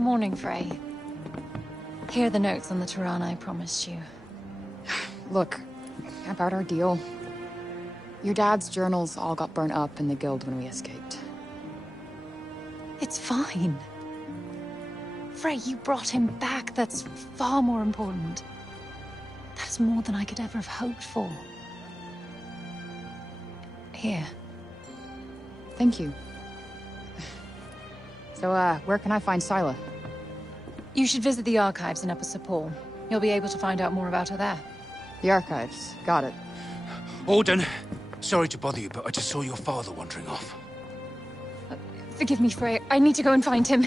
morning, Frey. Here are the notes on the Tirana I promised you. Look, about our deal. Your dad's journals all got burnt up in the guild when we escaped. It's fine. Frey, you brought him back. That's far more important. That's more than I could ever have hoped for. Here. Thank you. So, where can I find Scylla? You should visit the archives in Upper Sepul. You'll be able to find out more about her there. The archives. Got it. Alden, sorry to bother you, but I just saw your father wandering off. Forgive me, Frey. I need to go and find him.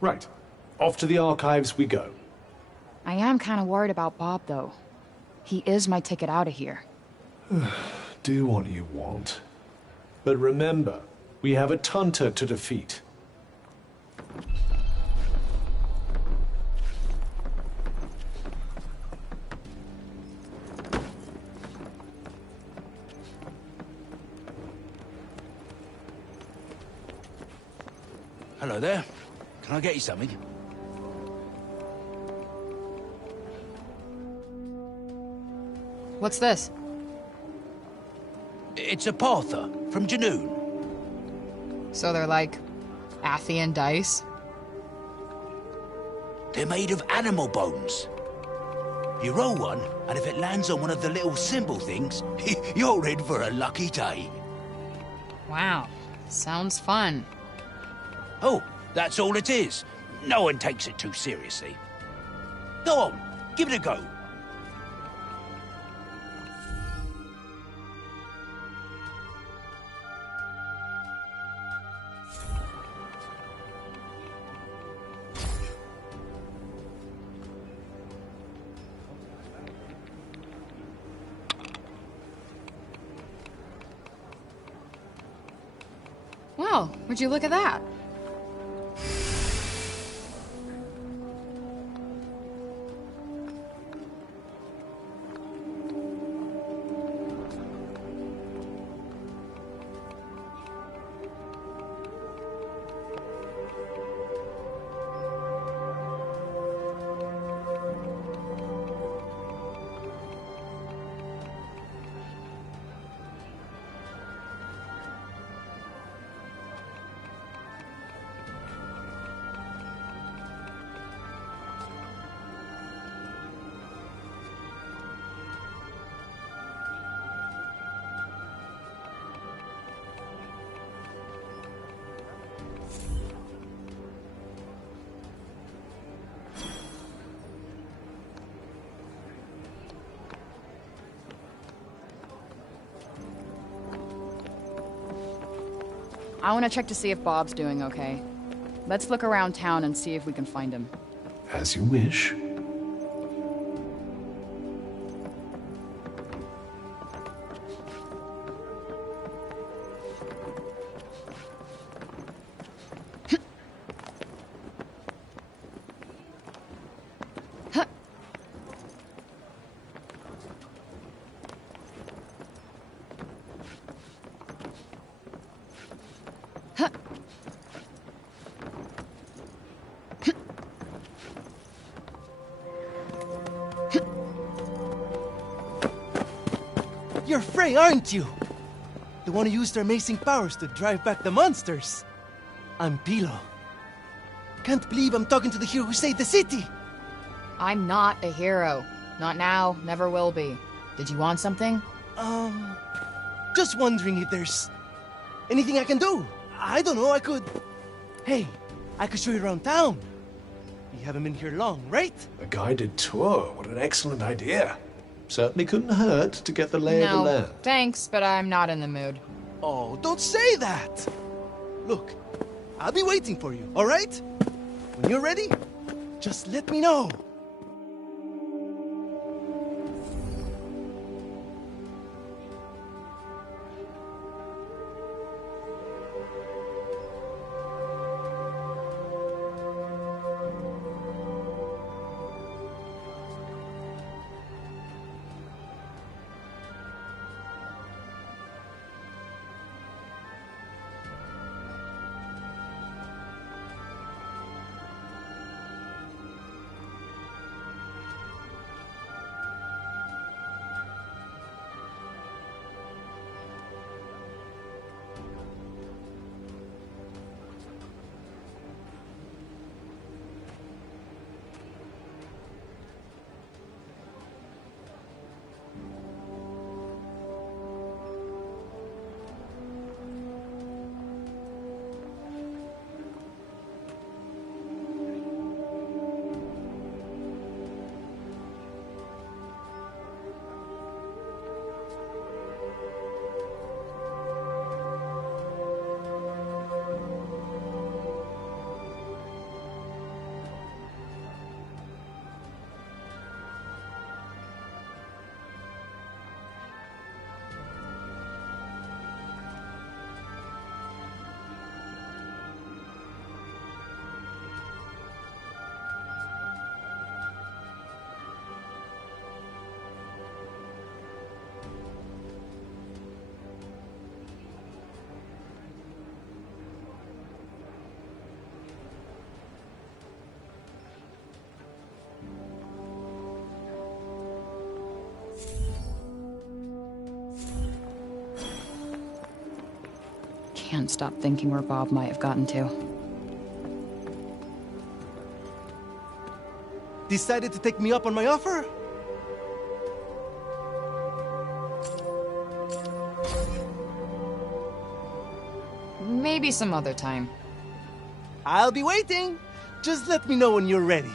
Right. Off to the archives we go. I am kind of worried about Bob, though. He is my ticket out of here. Do what you want. But remember, we have a Tunter to defeat. Hello there. Can I get you something? What's this? It's a Parther from Janoon. So they're like Athian dice? They're made of animal bones. You roll one, and if it lands on one of the little symbol things, you're in for a lucky day. Wow. Sounds fun. Oh, that's all it is. No one takes it too seriously. Go on, give it a go. Well, would you look at that? I want to check to see if Bob's doing okay. Let's look around town and see if we can find him. As you wish. You're Frey, aren't you? The one who used her amazing powers to drive back the monsters. I'm Pilo. Can't believe I'm talking to the hero who saved the city. I'm not a hero. Not now, never will be. Did you want something? Just wondering if there's anything I can do. I don't know, I could... Hey, I could show you around town. You haven't been here long, right? A guided tour. What an excellent idea. Certainly couldn't hurt to get the lay of the No, land. thanks, but I'm not in the mood. Oh, don't say that! Look, I'll be waiting for you, all right? When you're ready, just let me know. can't stop thinking where Bob might have gotten to. Decided to take me up on my offer? Maybe some other time. I'll be waiting. Just let me know when you're ready.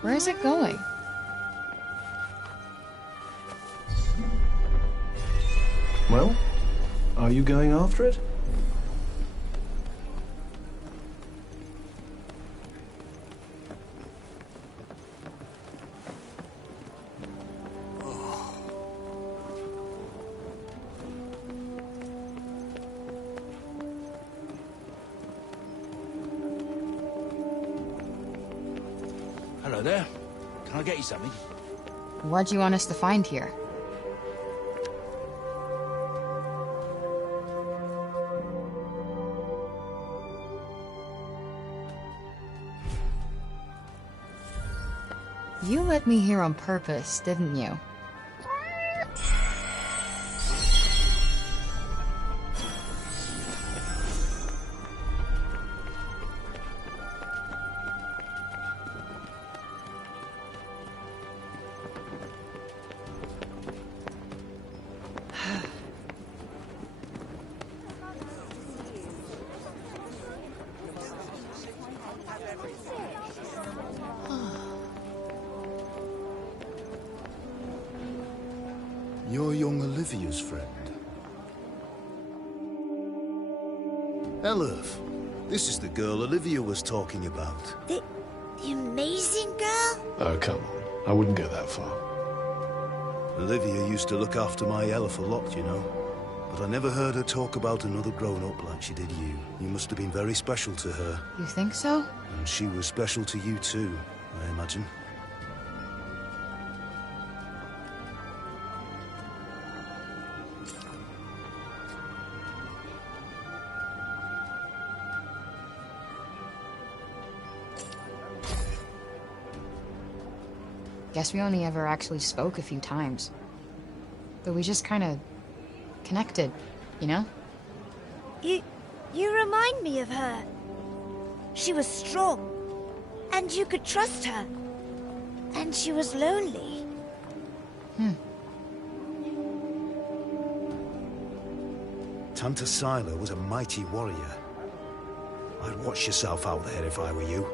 Where is it going? Well, are you going after it? Hello there. Can I get you something? What do you want us to find here? You led me here on purpose, didn't you? You're young Olivia's friend. Elif, this is the girl Olivia was talking about. The amazing girl? Oh, come on. I wouldn't go that far. Olivia used to look after my Elif a lot, you know. But I never heard her talk about another grown-up like she did you. You must have been very special to her. You think so? And she was special to you too, I imagine. Guess we only ever actually spoke a few times. But we just kind of connected, you know? You remind me of her. She was strong, and you could trust her. And she was lonely. Tanta Sila was a mighty warrior. I'd watch yourself out there if I were you.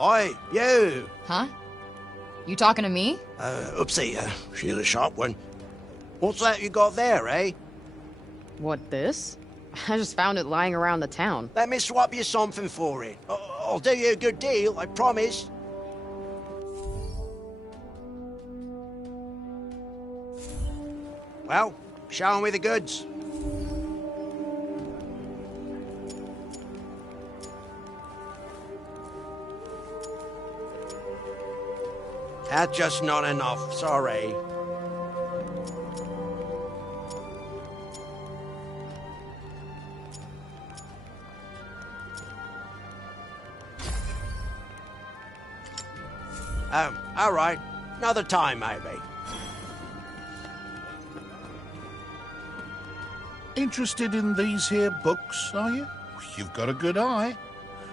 Oi, you! Huh? You talking to me? Oopsie, she's a sharp one. What's that you got there, eh? What, this? I just found it lying around the town. Let me swap you something for it. I'll do you a good deal, I promise. Well, show me the goods. That's just not enough, sorry. All right. Another time, maybe. Interested in these here books, are you? You've got a good eye.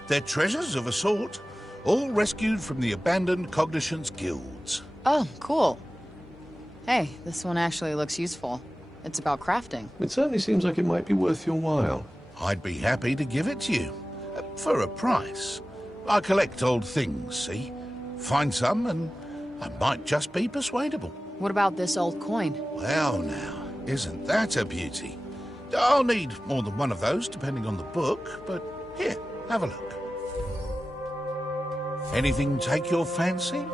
They're treasures of a sort, all rescued from the abandoned Cognition's guilds. Oh, cool. Hey, this one actually looks useful. It's about crafting. It certainly seems like it might be worth your while. I'd be happy to give it to you. For a price. I collect old things, see? Find some and I might just be persuadable. What about this old coin? Well now, isn't that a beauty? I'll need more than one of those, depending on the book, but here, have a look. Anything take your fancy?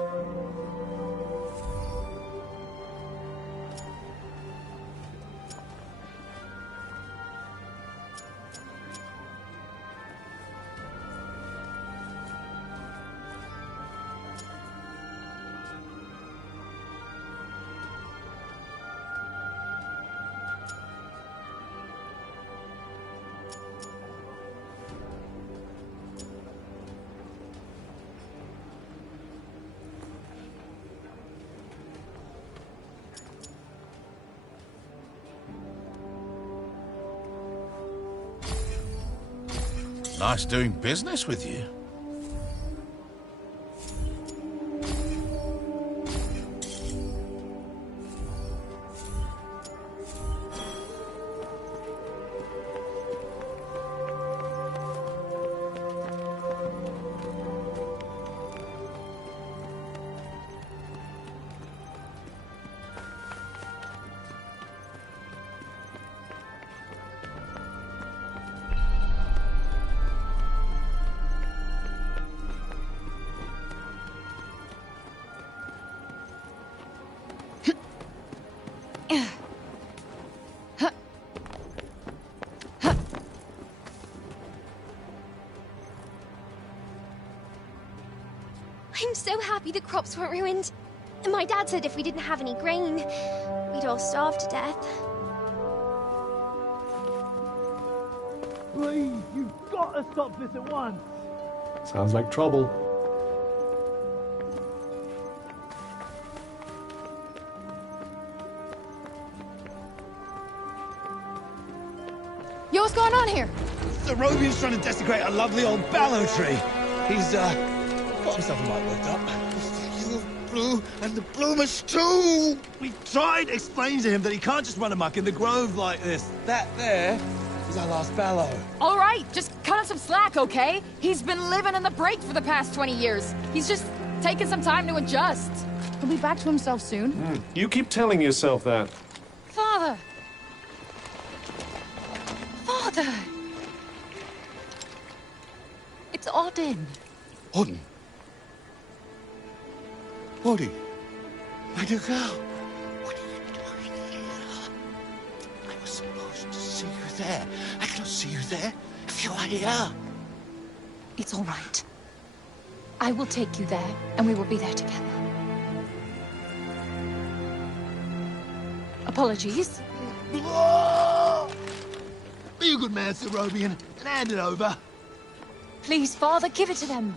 Nice doing business with you. I'm so happy the crops weren't ruined. My dad said if we didn't have any grain, we'd all starve to death. Please, you've got to stop this at once. Sounds like trouble. Yo, what's going on here? The Robian's trying to desecrate a lovely old ballow tree. He's, got himself a mite worked up. The blue and the bloomers too! We tried explaining to him that he can't just run amok in the grove like this. That there is our last ballow. All right, just cut him some slack, okay? He's been living in the break for the past 20 years. He's just taking some time to adjust. He'll be back to himself soon. You keep telling yourself that. Father! Father! It's Odin. Odin? Odin? My dear girl, what are you doing here? I was supposed to see you there. I cannot see you there if you are here. It's all right. I will take you there, and we will be there together. Apologies. Be a good man, Sir Robian, and hand it over. Please, Father, give it to them.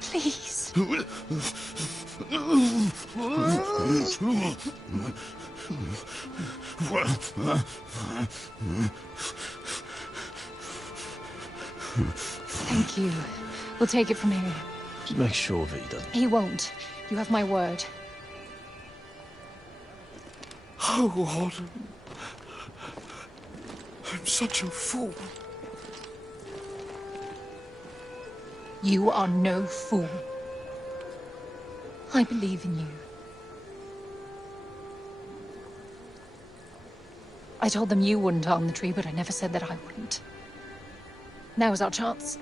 Please. Thank you. We'll take it from here. Just make sure that he doesn't. He won't. You have my word. Oh, Odin. I'm such a fool. You are no fool. I believe in you. I told them you wouldn't harm the tree, but I never said that I wouldn't. Now is our chance.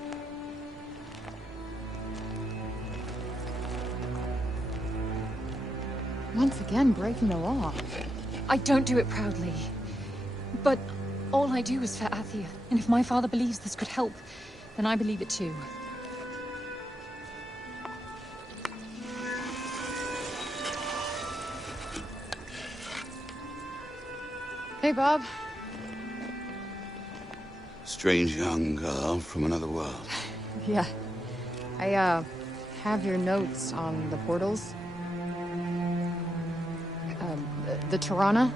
Once again, breaking the law. I don't do it proudly. But all I do is for Athia. And if my father believes this could help, then I believe it too. Hey, Bob. Strange young girl from another world. Yeah. I have your notes on the portals. The Tirana?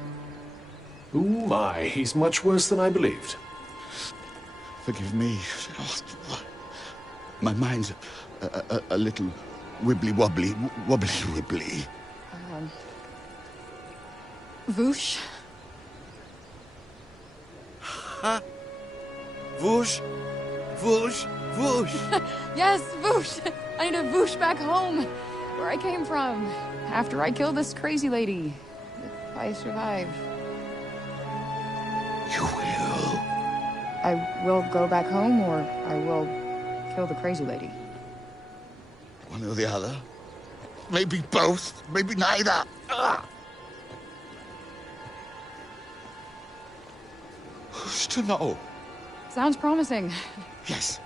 Oh my, he's much worse than I believed. Forgive me. My mind's a little wibbly-wobbly. Wobbly-wibbly. Voosh? Huh? Whoosh? Whoosh? Whoosh? Yes, Voosh! I need a Voosh back home, where I came from, after I killed this crazy lady. If I survive. You will. I will go back home, or I will kill the crazy lady. One or the other. Maybe both. Maybe neither. Who's to know? Sounds promising. Yes.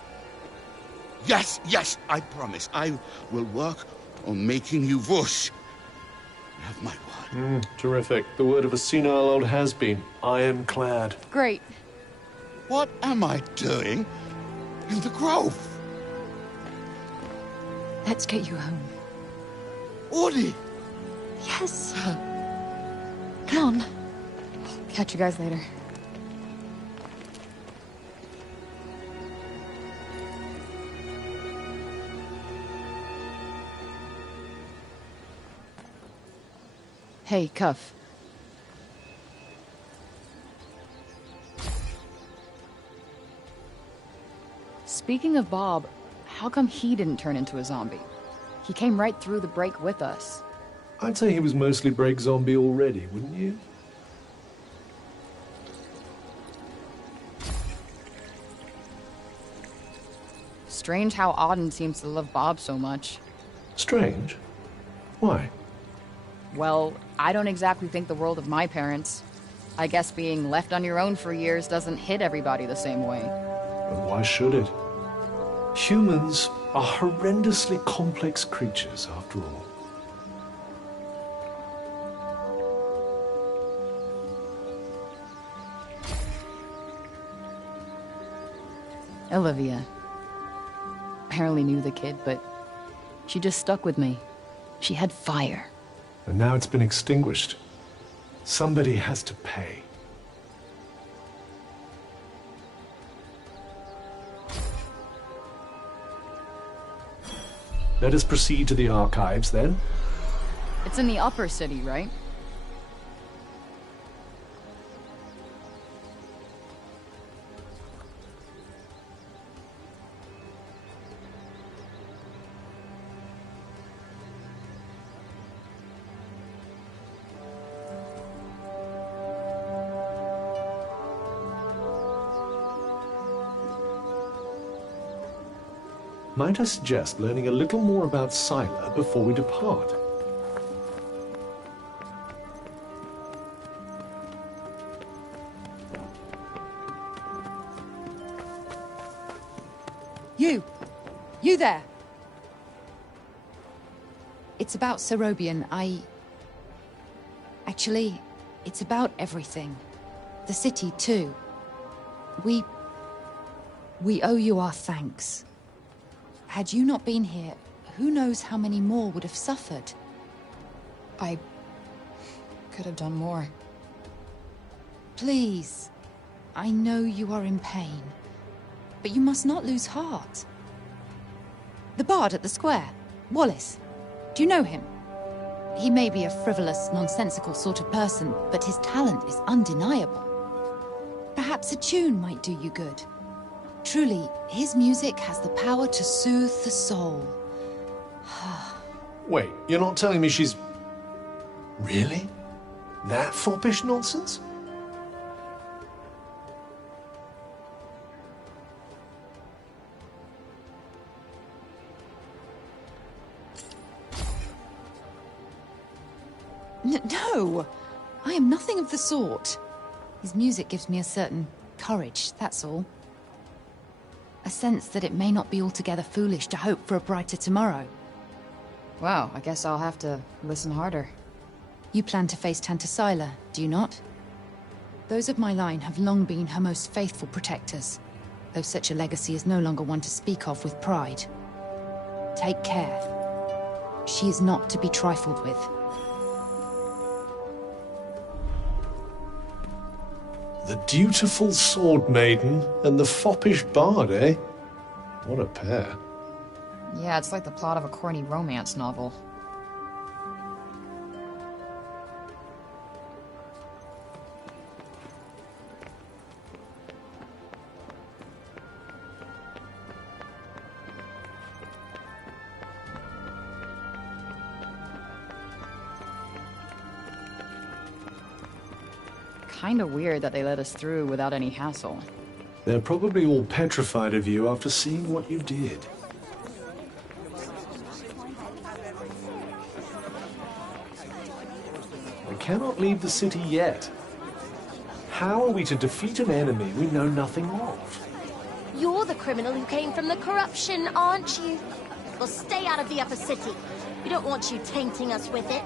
Yes, yes, I promise. I will work on making you whoosh. You have my word. Terrific. The word of a senile old has-been. Ironclad. Great. What am I doing in the grove? Let's get you home. Audie! Yes. Come on. Catch you guys later. Hey, Cuff. Speaking of Bob, how come he didn't turn into a zombie? He came right through the break with us. I'd say he was mostly break zombie already, wouldn't you? Strange how Auden seems to love Bob so much. Strange? Why? Well, I don't exactly think the world of my parents. I guess being left on your own for years doesn't hit everybody the same way. But why should it? Humans are horrendously complex creatures, after all. Olivia. Barely knew the kid, but she just stuck with me. She had fire. And now it's been extinguished. Somebody has to pay. Let us proceed to the archives, then. It's in the upper city, right? Might I suggest learning a little more about Scylla before we depart? You there! It's about Cerobian. Actually, it's about everything. The city, too. We owe you our thanks. Had you not been here, who knows how many more would have suffered? I could have done more. Please. I know you are in pain. But you must not lose heart. The bard at the square, Wallace. Do you know him? He may be a frivolous, nonsensical sort of person, but his talent is undeniable. Perhaps a tune might do you good. Truly, his music has the power to soothe the soul. Wait, you're not telling me she's... Really? That foppish nonsense? No! I am nothing of the sort. His music gives me a certain courage, that's all. A sense that it may not be altogether foolish to hope for a brighter tomorrow. Wow, I guess I'll have to listen harder. You plan to face Tanta Scylla, do you not? Those of my line have long been her most faithful protectors, though such a legacy is no longer one to speak of with pride. Take care. She is not to be trifled with. The dutiful sword maiden and the foppish bard, eh? What a pair. Yeah, it's like the plot of a corny romance novel. Kinda weird that they let us through without any hassle. They're probably all petrified of you after seeing what you did. We cannot leave the city yet. How are we to defeat an enemy we know nothing of? You're the criminal who came from the corruption, aren't you? Well, stay out of the upper city. We don't want you tainting us with it.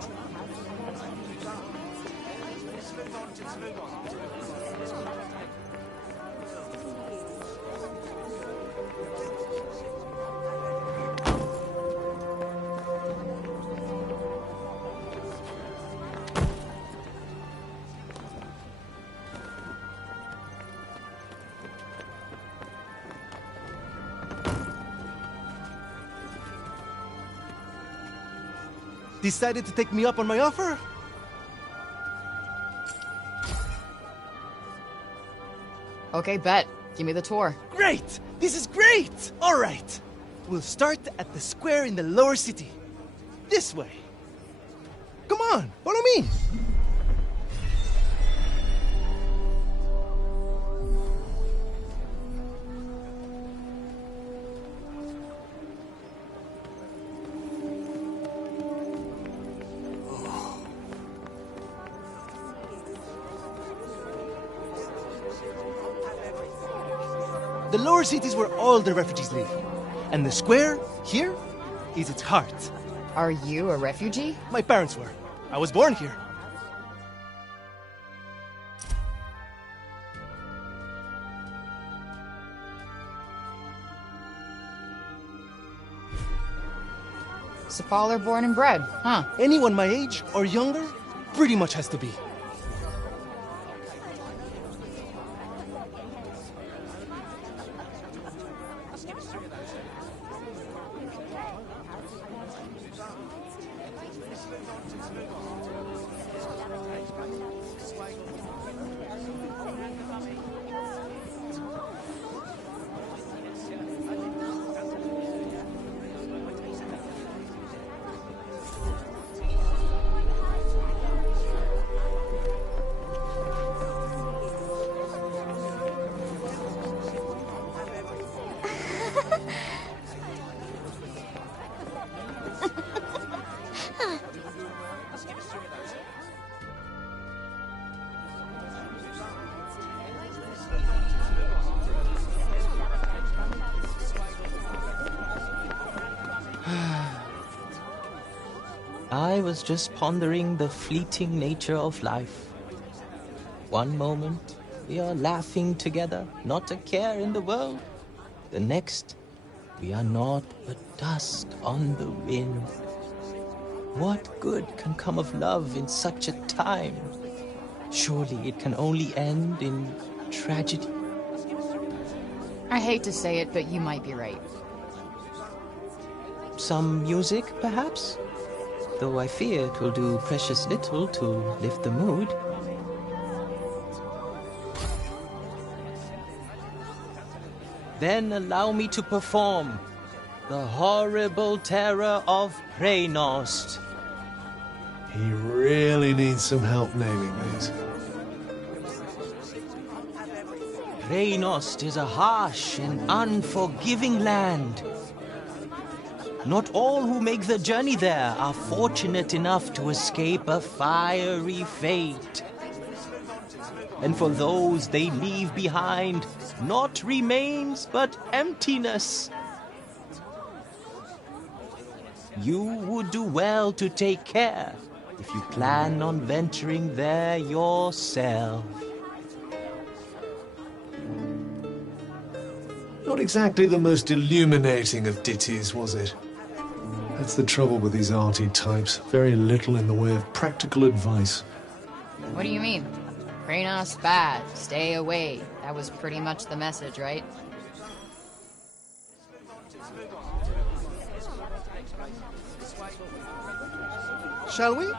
Decided to take me up on my offer? Okay, bet. Give me the tour. Great! This is great! All right. We'll start at the square in the lower city. This way. Come on, follow me! The lower city is where all the refugees live. And the square, here, is its heart. Are you a refugee? My parents were. I was born here. Father born and bred, huh? Anyone my age or younger pretty much has to be. I was just pondering the fleeting nature of life. One moment, we are laughing together, not a care in the world. The next, we are naught but dust on the wind. What good can come of love in such a time? Surely it can only end in tragedy. I hate to say it, but you might be right. Some music, perhaps? Though I fear it will do precious little to lift the mood. Then allow me to perform the horrible terror of Preynost. He really needs some help naming these. Preynost is a harsh and unforgiving land. Not all who make the journey there are fortunate enough to escape a fiery fate. And for those they leave behind, not remains but emptiness. You would do well to take care if you plan on venturing there yourself. Not exactly the most illuminating of ditties, was it? That's the trouble with these arty types. Very little in the way of practical advice. What do you mean? Kranos bad, stay away. That was pretty much the message, right? Shall we?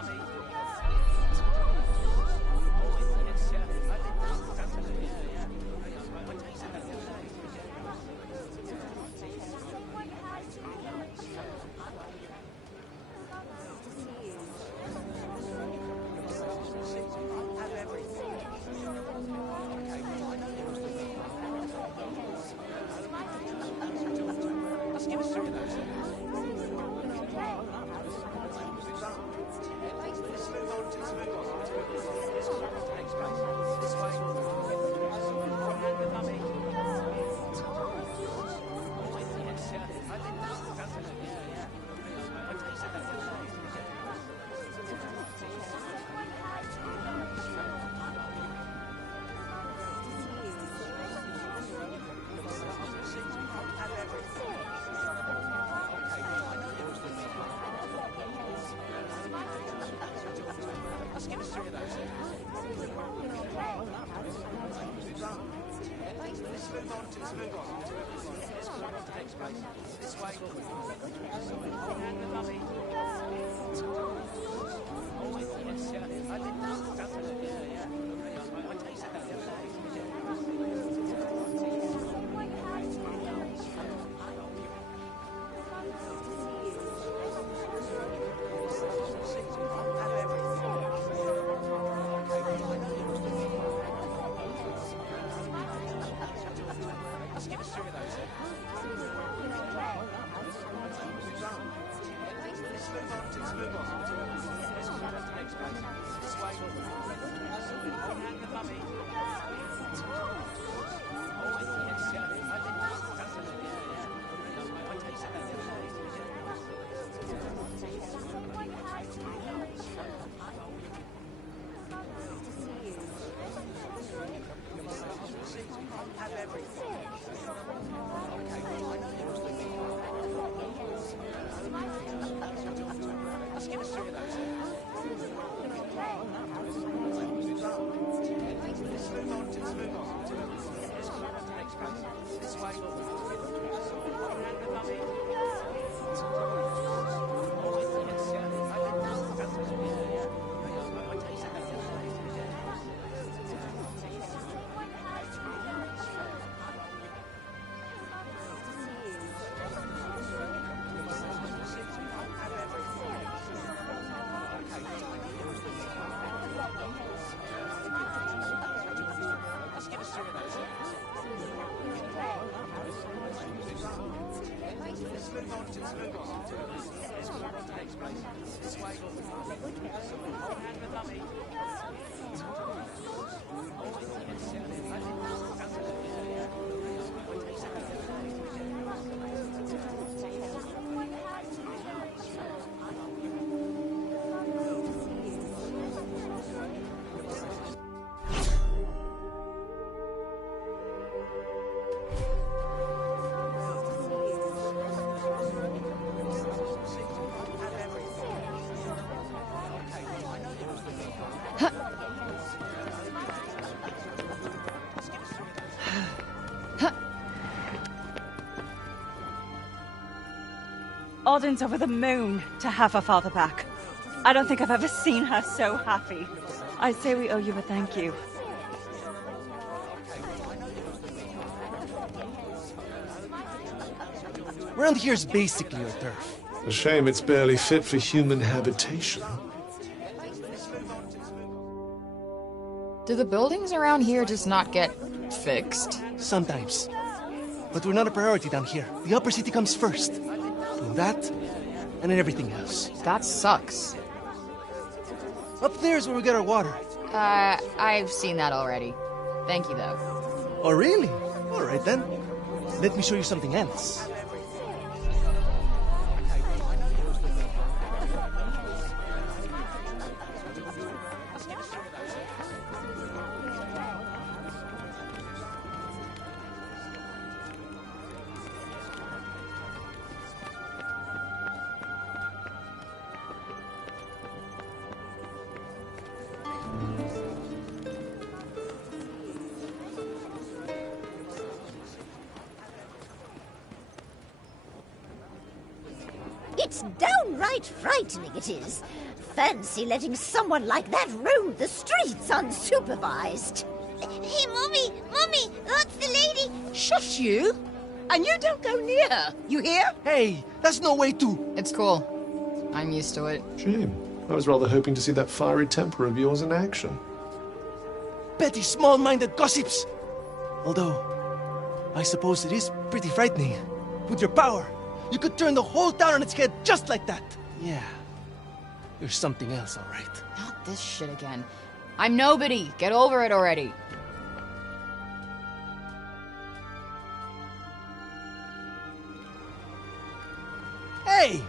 Odin's over the moon to have her father back. I don't think I've ever seen her so happy. I'd say we owe you a thank you. Around here's basically your turf. A shame it's barely fit for human habitation. Do the buildings around here just not get fixed? Sometimes. But we're not a priority down here. The upper city comes first. Do that, and then everything else. That sucks. Up there's where we get our water. I've seen that already. Thank you, though. Oh, really? All right, then. Let me show you something else. It's downright frightening, it is. Fancy letting someone like that roam the streets unsupervised. Hey, Mummy! Mummy! Look, the lady! Shush you! And you don't go near her, you hear? Hey, that's no way to... It's cool. I'm used to it. Shame. I was rather hoping to see that fiery temper of yours in action. Petty, small-minded gossips! Although, I suppose it is pretty frightening. With your power, you could turn the whole town on its head just like that. Yeah. You're something else, all right. Not this shit again. I'm nobody. Get over it already. Hey!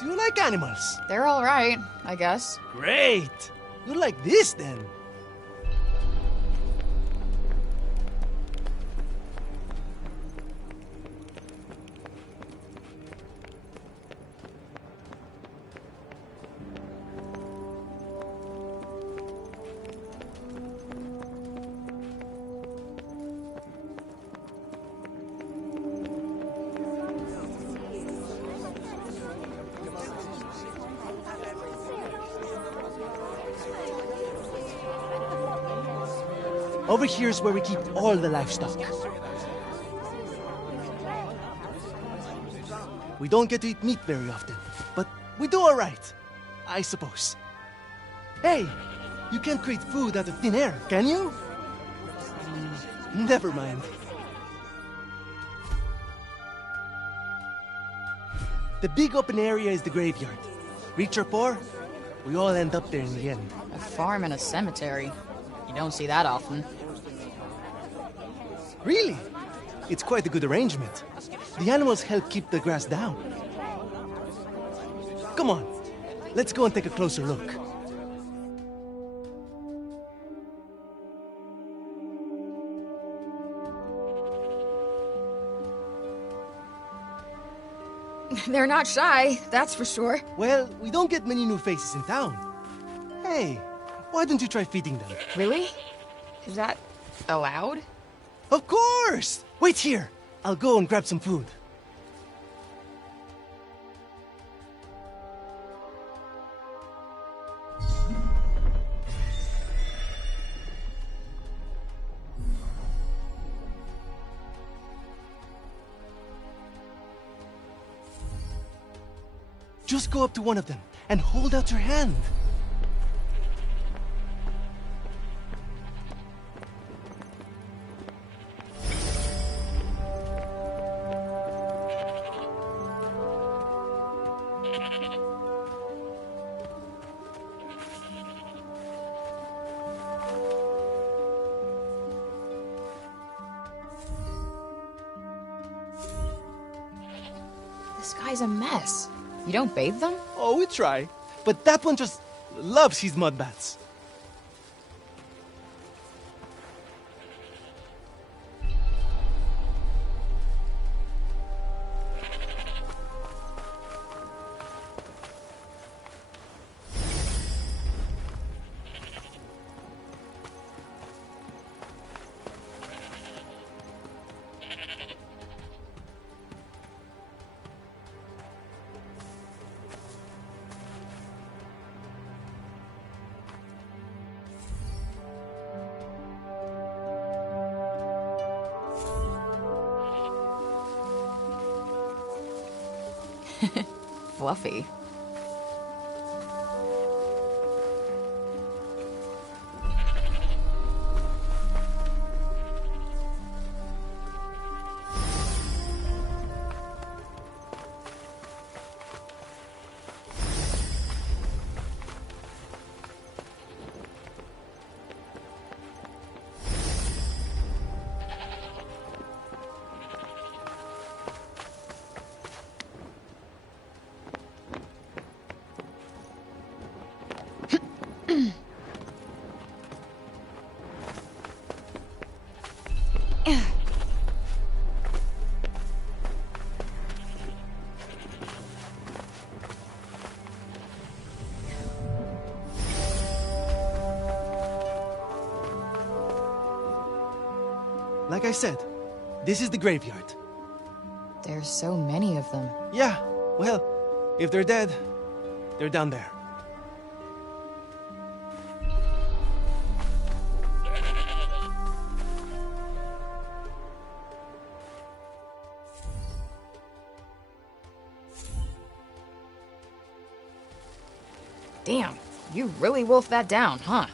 Do you like animals? They're all right, I guess. Great! You like this, then? Over here is where we keep all the livestock. We don't get to eat meat very often, but we do all right, I suppose. Hey, you can't create food out of thin air, can you? Never mind. The big open area is the graveyard. Rich or poor, we all end up there in the end. A farm and a cemetery. You don't see that often. Really? It's quite a good arrangement. The animals help keep the grass down. Come on, let's go and take a closer look. They're not shy, that's for sure. Well, we don't get many new faces in town. Hey, why don't you try feeding them? Really? Is that allowed? Of course! Wait here. I'll go and grab some food. Just go up to one of them and hold out your hand. This guy's a mess. You don't bathe them? Oh, we try. But that one just loves his mud baths. Fluffy. Like I said, this is the graveyard. There's so many of them. Yeah, well, If they're dead, they're down there. Damn, you really wolfed that down, huh?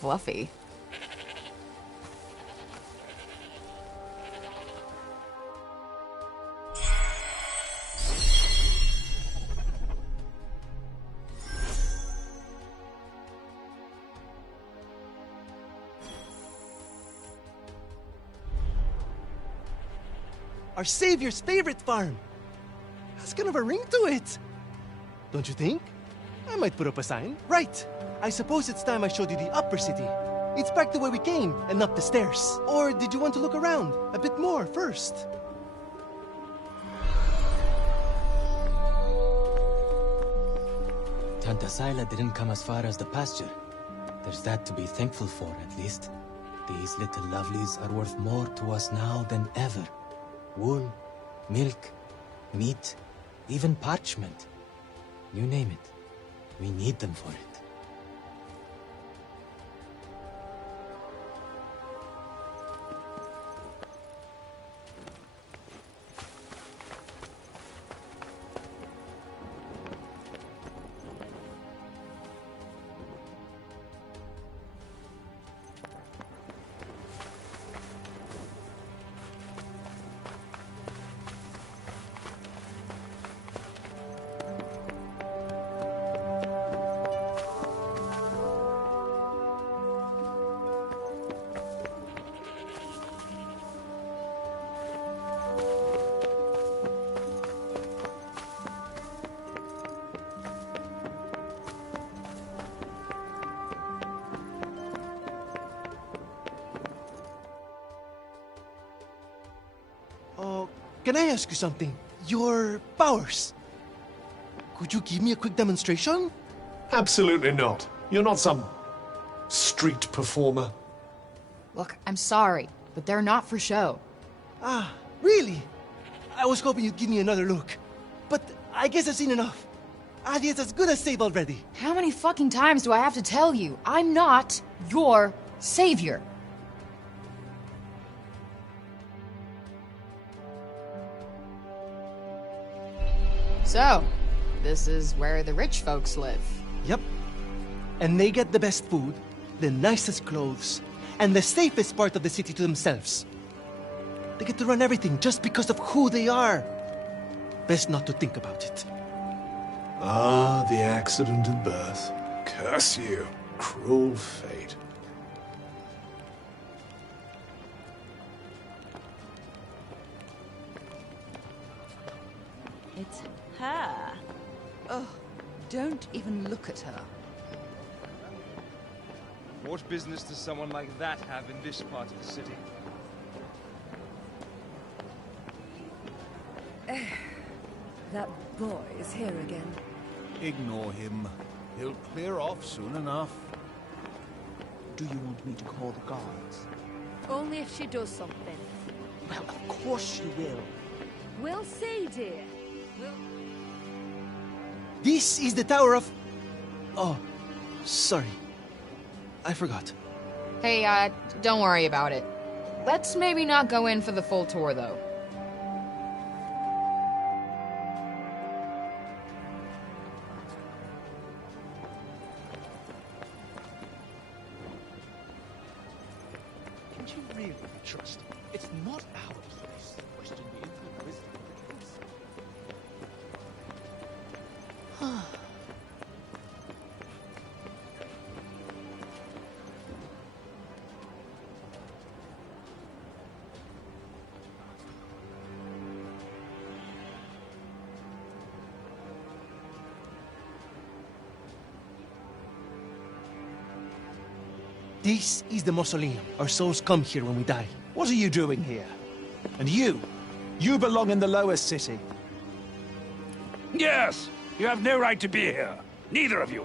Fluffy. Our savior's favorite farm. Has kind of a ring to it. Don't you think? I might put up a sign. Right. I suppose it's time I showed you the upper city. It's back the way we came and up the stairs. Or did you want to look around a bit more first? Tanta Sila didn't come as far as the pasture. There's that to be thankful for, at least. These little lovelies are worth more to us now than ever. Wool, milk, meat, even parchment. You name it. We need them for it. Can I ask you something? Your powers. Could you give me a quick demonstration? Absolutely not. You're not some street performer. Look, I'm sorry, but they're not for show. Ah, really? I was hoping you'd give me another look. But I guess I've seen enough. Adia's as good as saved already. How many fucking times do I have to tell you? I'm not your savior. So, this is where the rich folks live. Yep. And they get the best food, the nicest clothes, and the safest part of the city to themselves. They get to run everything just because of who they are. Best not to think about it. Ah, the accident at birth. Curse you. Cruel fate. It's her. Oh, don't even look at her. What business does someone like that have in this part of the city? That boy is here again. Ignore him. He'll clear off soon enough. Do you want me to call the guards? Only if she does something. Well, of course she will. We'll see, dear. This is the Tower of... Oh, sorry. I forgot. Hey, don't worry about it. Let's maybe not go in for the full tour, though. Can't you you really trust? It's not our place to question the infinite wisdom of the gods. This is the mausoleum. Our souls come here when we die. What are you doing here? And you belong in the lowest city. Yes, you have no right to be here. Neither of you.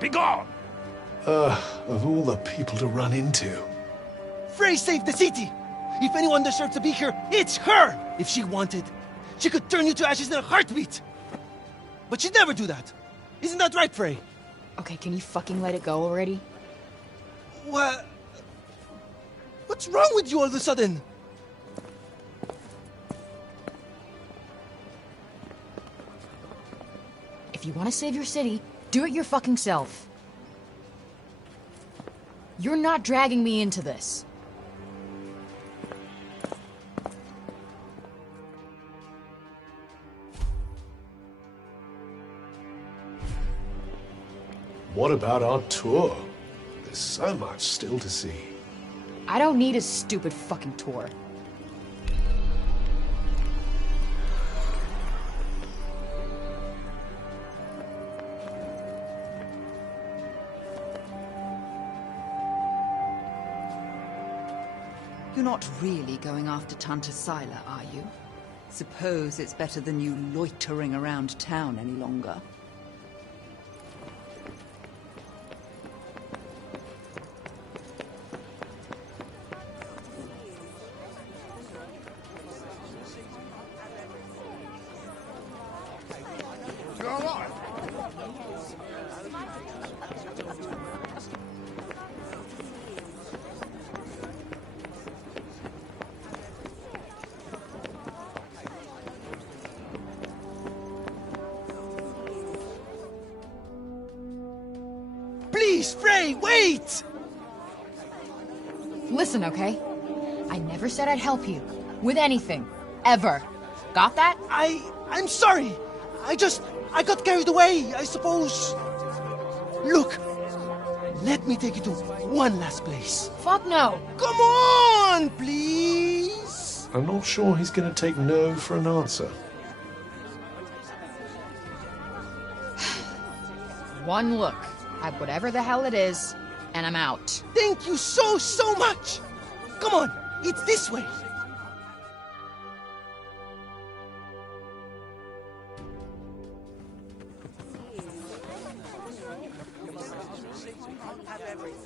Be gone! Of all the people to run into. Frey saved the city! If anyone deserves to be here, it's her! If she wanted, she could turn you to ashes in a heartbeat! But she'd never do that. Isn't that right, Frey? Okay, can you fucking let it go already? What? What's wrong with you all of a sudden? If you want to save your city, do it your fucking self. You're not dragging me into this. What about our tour? There's so much still to see. I don't need a stupid fucking tour. You're not really going after Tanta Sila, are you? Suppose it's better than you loitering around town any longer. Please, Frey, wait! Listen, okay? I never said I'd help you. With anything. Ever. Got that? I'm sorry! I got carried away, I suppose. Look, let me take you to one last place. Fuck no! Come on, please! I'm not sure he's going to take no for an answer. One look at whatever the hell it is, and I'm out. Thank you so much! Come on, it's this way!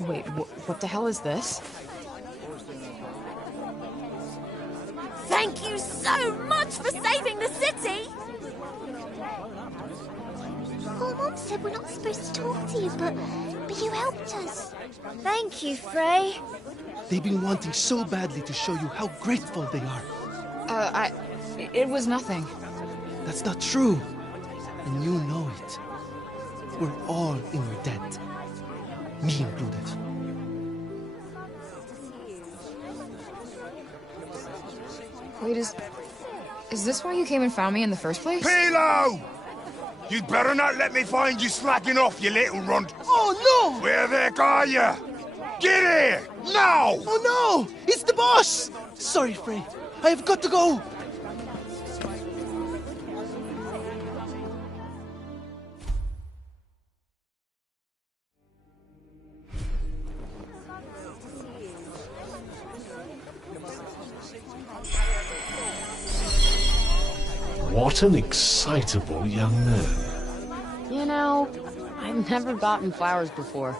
Wait, what the hell is this? Thank you so much for saving the city! Your mom said we're not supposed to talk to you, but you helped us. Thank you, Frey. They've been wanting so badly to show you how grateful they are. It was nothing. That's not true. And you know it. We're all in your debt. Me included. Wait, is this why you came and found me in the first place? Pilo! You'd better not let me find you slacking off, you little runt. Oh, no! Where the heck are you? Get here! Now! Oh, no! It's the boss! Sorry, Frey. I have got to go. What an excitable young man. You know, I've never gotten flowers before.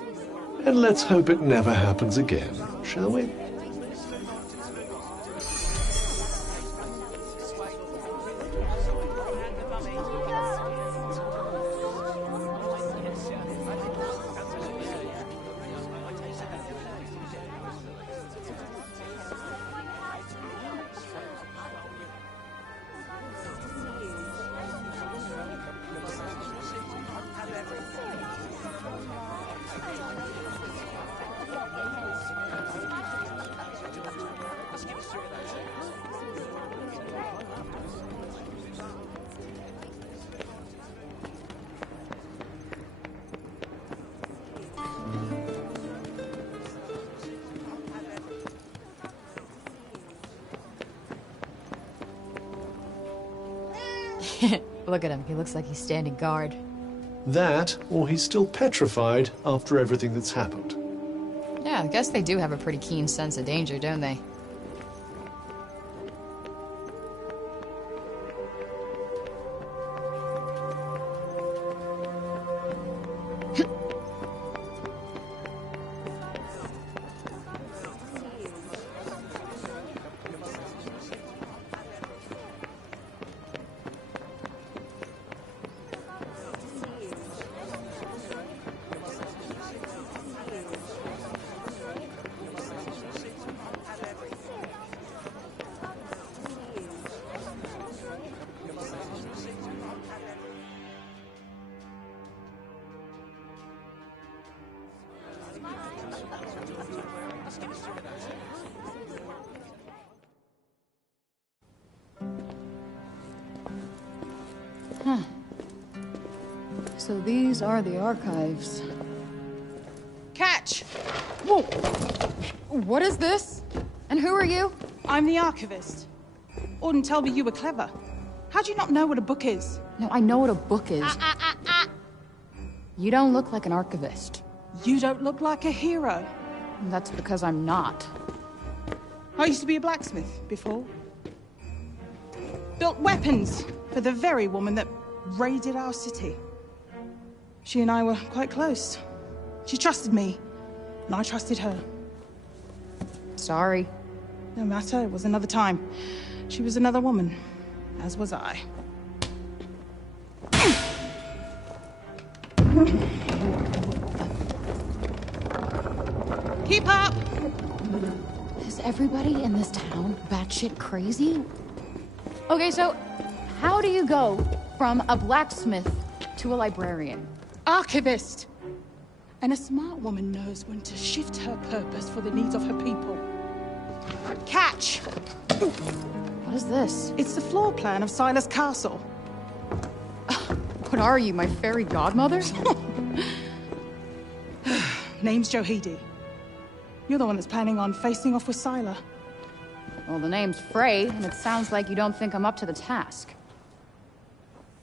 And let's hope it never happens again, shall we? Look at him. He looks like he's standing guard. That, or he's still petrified after everything that's happened. Yeah, I guess they do have a pretty keen sense of danger, don't they? Huh. So these are the archives. Catch! Whoa! What is this? And who are you? I'm the archivist. Auden told me you were clever. How do you not know what a book is? No, I know what a book is. You don't look like an archivist. You don't look like a hero. That's because I'm not. I used to be a blacksmith before. Built weapons for the very woman that raided our city. She and I were quite close. She trusted me, and I trusted her. Sorry. No matter, it was another time. She was another woman, as was I. Keep up! Is everybody in this town batshit crazy? Okay, so how do you go from a blacksmith to a librarian? Archivist! And a smart woman knows when to shift her purpose for the needs of her people. Catch! What is this? It's the floor plan of Silas Castle. What are you, my fairy godmother? Name's Johidi. You're the one that's planning on facing off with Sila. Well, the name's Frey, and it sounds like you don't think I'm up to the task.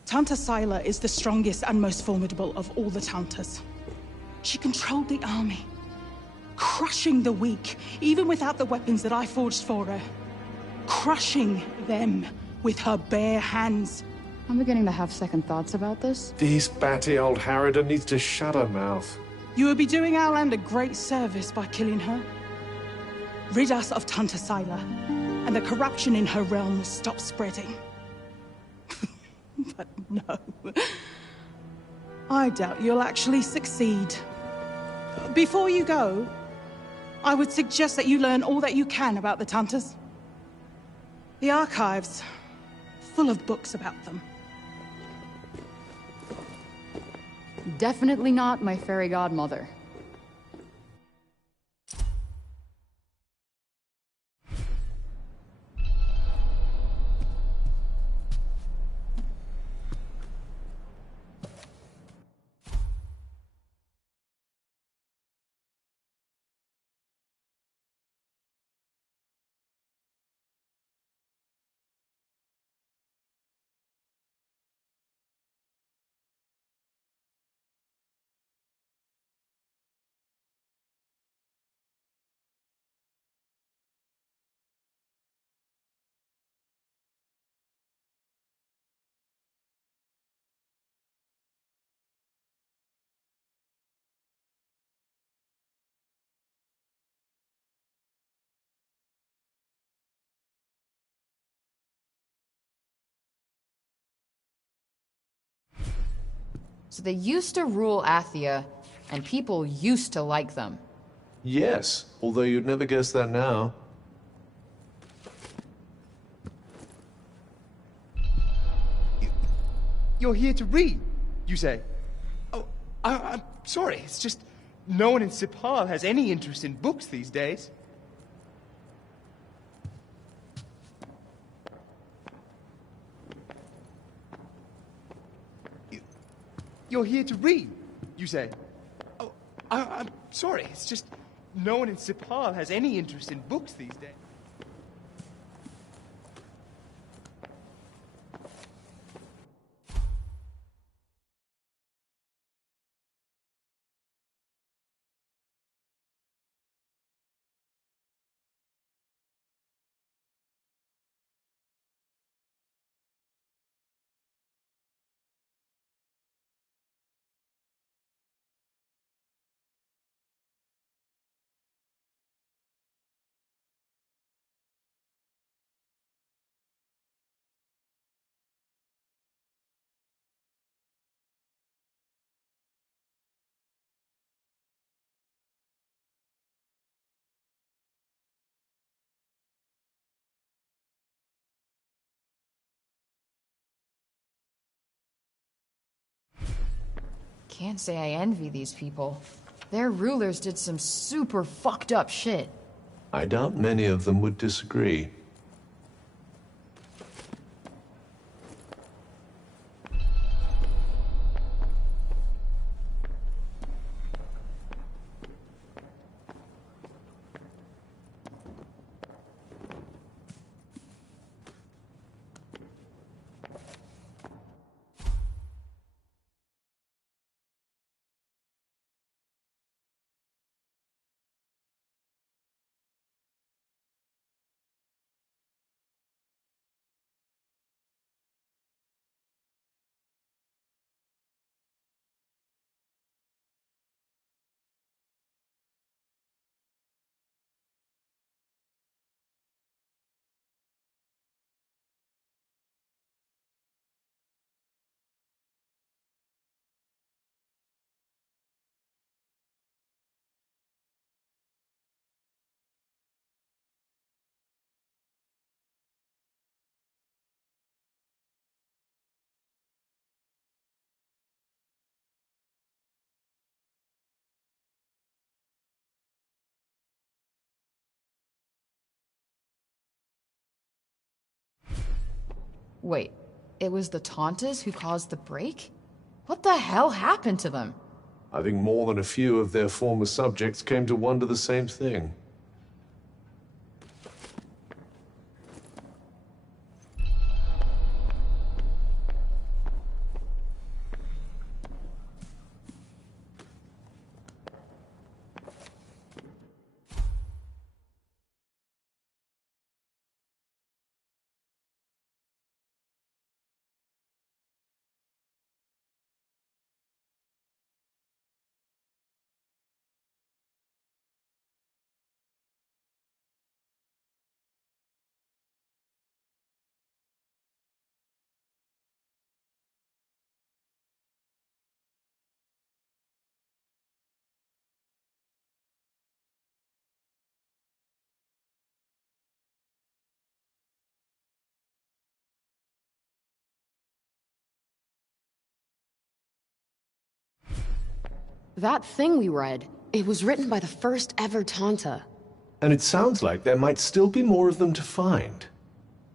Tanta Sila is the strongest and most formidable of all the Tantas. She controlled the army, crushing the weak, even without the weapons that I forged for her. Crushing them with her bare hands. I'm beginning to have second thoughts about this. This batty old harridan needs to shut her mouth. You would be doing our land a great service by killing her. Rid us of Tanta Sila, and the corruption in her realm will stop spreading. But no. I doubt you'll actually succeed. Before you go, I would suggest that you learn all that you can about the Tantas. The archives, full of books about them. Definitely not my fairy godmother. So they used to rule Athia, and people used to like them. Yes, although you'd never guess that now. You're here to read, you say? Oh, I'm sorry. It's just no one in Sipal has any interest in books these days. You're here to read, you say? Oh, I'm sorry. It's just no one in Sipal has any interest in books these days. Can't say I envy these people. Their rulers did some super fucked up shit. I doubt many of them would disagree. Wait, it was the Taunters who caused the break? What the hell happened to them? I think more than a few of their former subjects came to wonder the same thing. That thing we read, it was written by the first ever Tanta. And it sounds like there might still be more of them to find.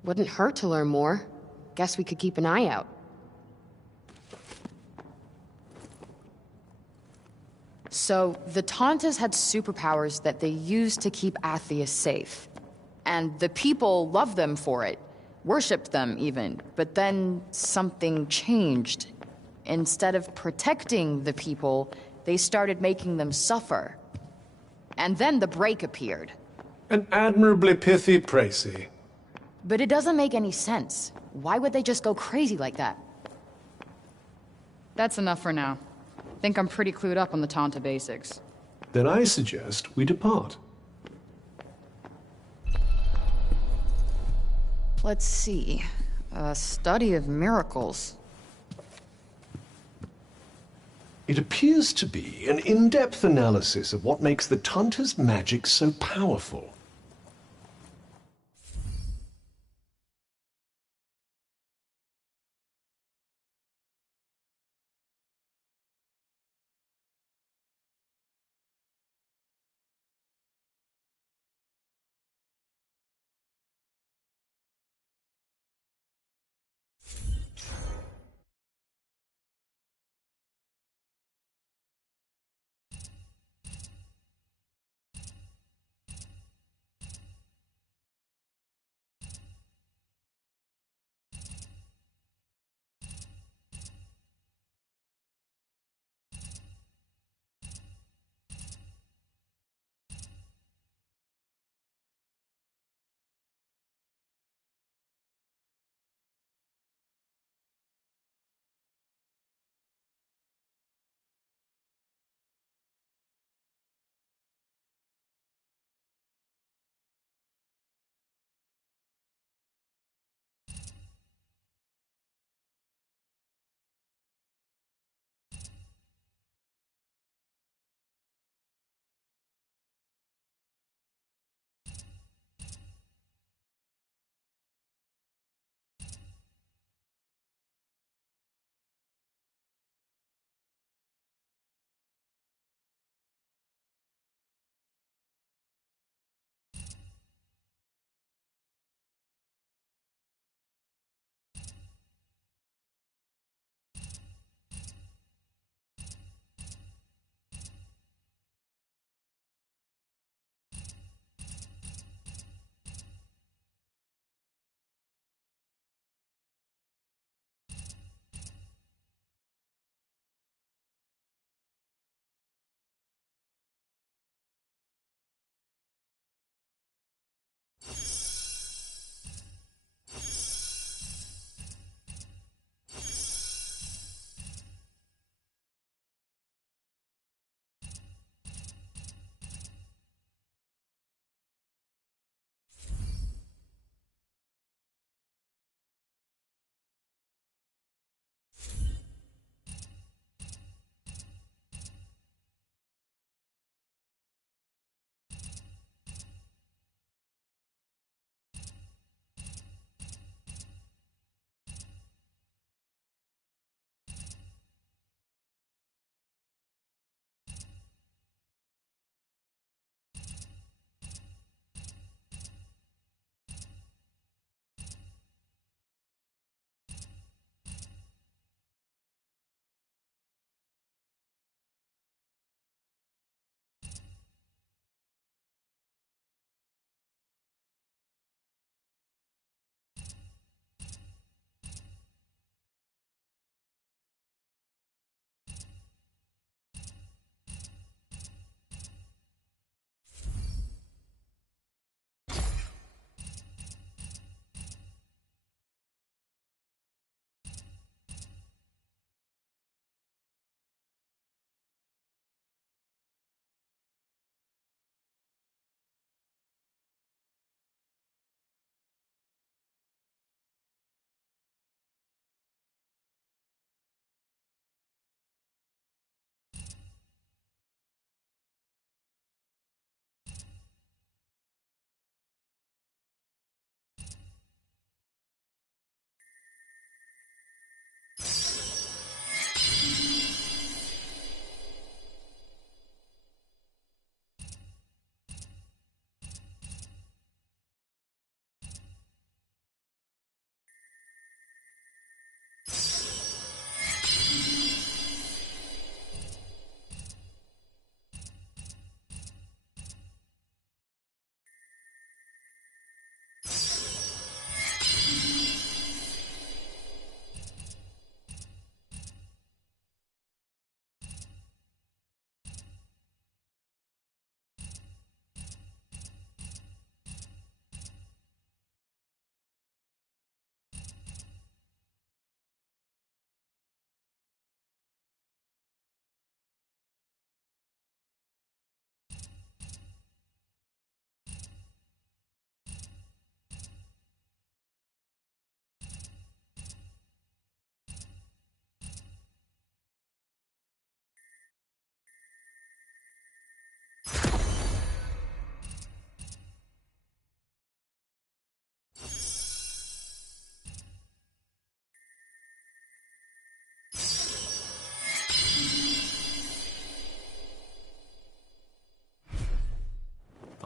Wouldn't hurt to learn more. Guess we could keep an eye out. So, the Tantas had superpowers that they used to keep Athia safe. And the people loved them for it. Worshipped them, even. But then, something changed. Instead of protecting the people, they started making them suffer. And then the break appeared. An admirably pithy précis. But it doesn't make any sense. Why would they just go crazy like that? That's enough for now. Think I'm pretty clued up on the Tanta basics. Then I suggest we depart. Let's see. A study of miracles. It appears to be an in-depth analysis of what makes the Tanta's magic so powerful.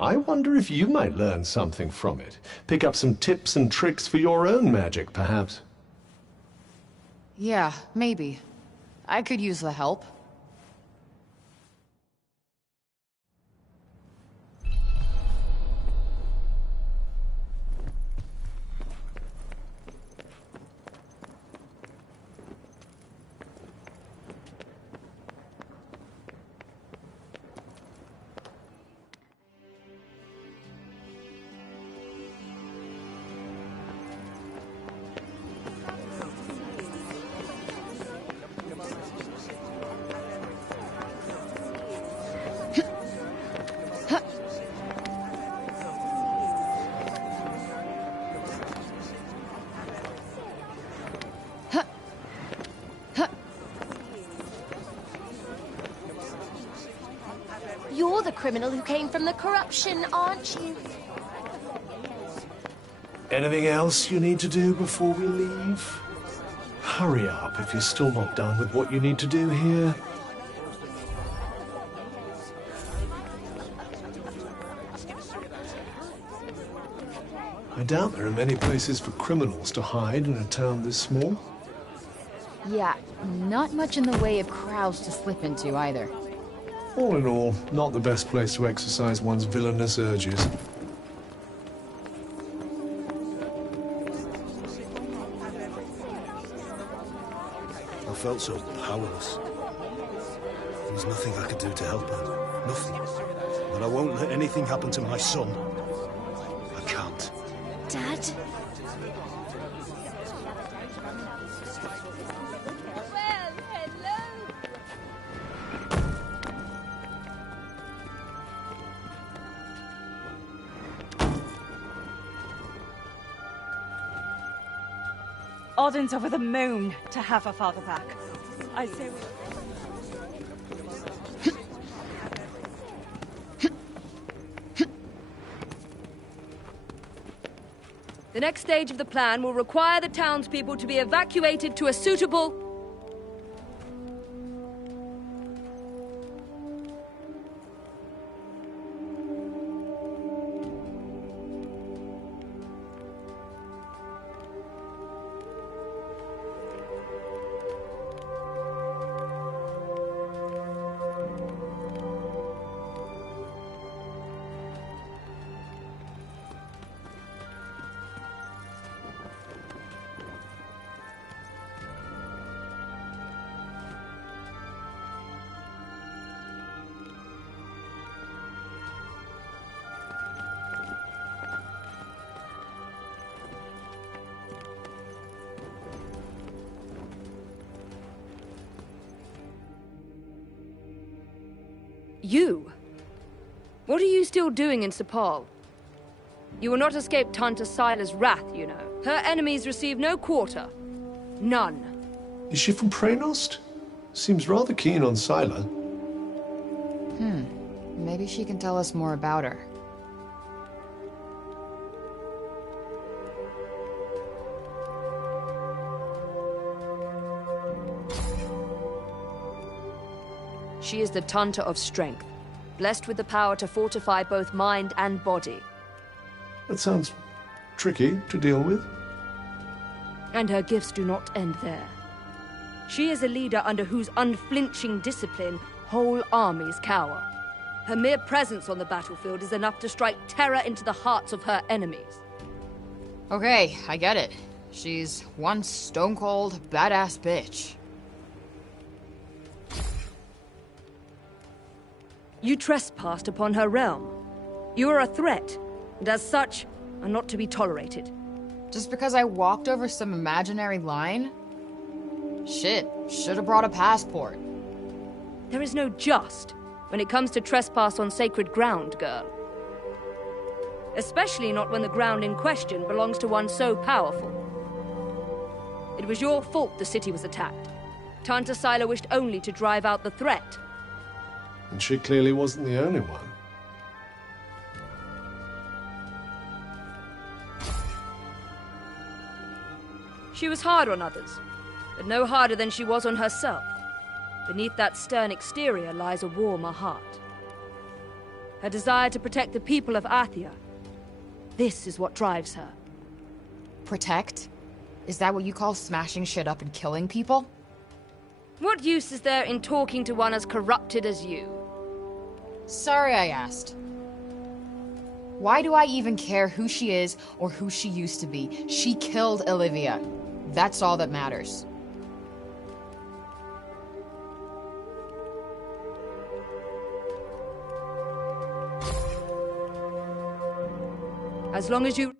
I wonder if you might learn something from it. Pick up some tips and tricks for your own magic, perhaps. Yeah, maybe. I could use the help. You're the criminal who came from the corruption, aren't you? Anything else you need to do before we leave? Hurry up if you're still not done with what you need to do here. I doubt there are many places for criminals to hide in a town this small. Yeah, not much in the way of crowds to slip into either. All in all, not the best place to exercise one's villainous urges. I felt so powerless. There was nothing I could do to help her. Nothing. But I won't let anything happen to my son. I can't. Dad? Odin's over the moon to have her father back. I say we... The next stage of the plan will require the townspeople to be evacuated to a suitable... You? What are you still doing in Sepal? You will not escape Tanta Sila's wrath, you know. Her enemies receive no quarter. None. Is she from Praenost? Seems rather keen on Sila. Maybe she can tell us more about her. She is the Tanta of Strength, blessed with the power to fortify both mind and body. That sounds tricky to deal with. And her gifts do not end there. She is a leader under whose unflinching discipline whole armies cower. Her mere presence on the battlefield is enough to strike terror into the hearts of her enemies. Okay, I get it. She's one stone-cold, badass bitch. You trespassed upon her realm. You are a threat, and as such, are not to be tolerated. Just because I walked over some imaginary line? Shit, should have brought a passport. There is no just when it comes to trespass on sacred ground, girl. Especially not when the ground in question belongs to one so powerful. It was your fault the city was attacked. Tanta Sila wished only to drive out the threat. And she clearly wasn't the only one. She was hard on others, but no harder than she was on herself. Beneath that stern exterior lies a warmer heart. Her desire to protect the people of Athia. This is what drives her. Protect? Is that what you call smashing shit up and killing people? What use is there in talking to one as corrupted as you? Sorry I asked. Why do I even care who she is or who she used to be? She killed Olivia. That's all that matters. As long as you...